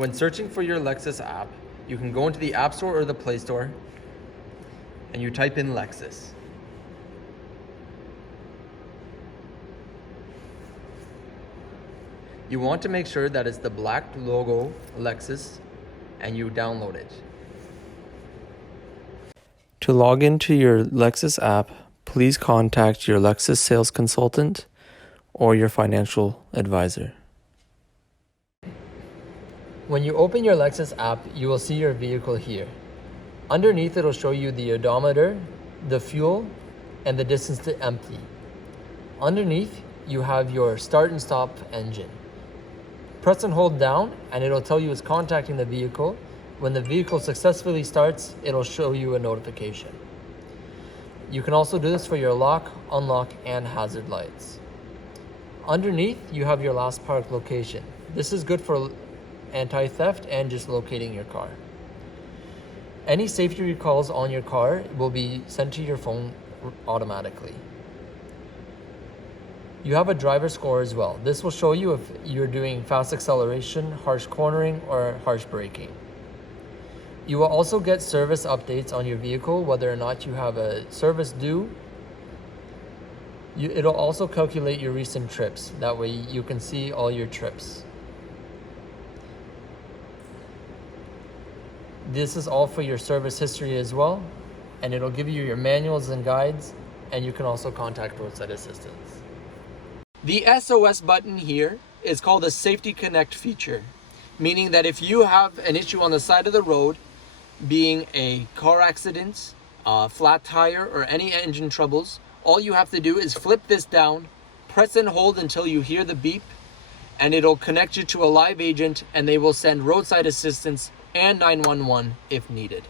When searching for your Lexus app, you can go into the App Store or the Play Store and you type in Lexus. You want to make sure that it's the black logo Lexus and you download it. To log into your Lexus app, please contact your Lexus sales consultant or your financial advisor. When you open your Lexus app, you will see your vehicle here. Underneath, it'll show you the odometer, the fuel, and the distance to empty. Underneath, you have your start and stop engine. Press and hold down, and it'll tell you it's contacting the vehicle. When the vehicle successfully starts, it'll show you a notification. You can also do this for your lock, unlock, and hazard lights. Underneath, you have your last park location. This is good for anti-theft and just locating your car. Any safety recalls on your car will be sent to your phone automatically. You have a driver score as well. This will show you if you're doing fast acceleration, harsh cornering, or harsh braking. You will also get service updates on your vehicle, whether or not you have a service due. It'll also calculate your recent trips. That way you can see all your trips. This is all for your service history as well, and it'll give you your manuals and guides, and you can also contact roadside assistance. The SOS button here is called a Safety Connect feature, meaning that if you have an issue on the side of the road, being a car accident, a flat tire, or any engine troubles, all you have to do is flip this down, press and hold until you hear the beep, and it'll connect you to a live agent, and they will send roadside assistance and 911 if needed.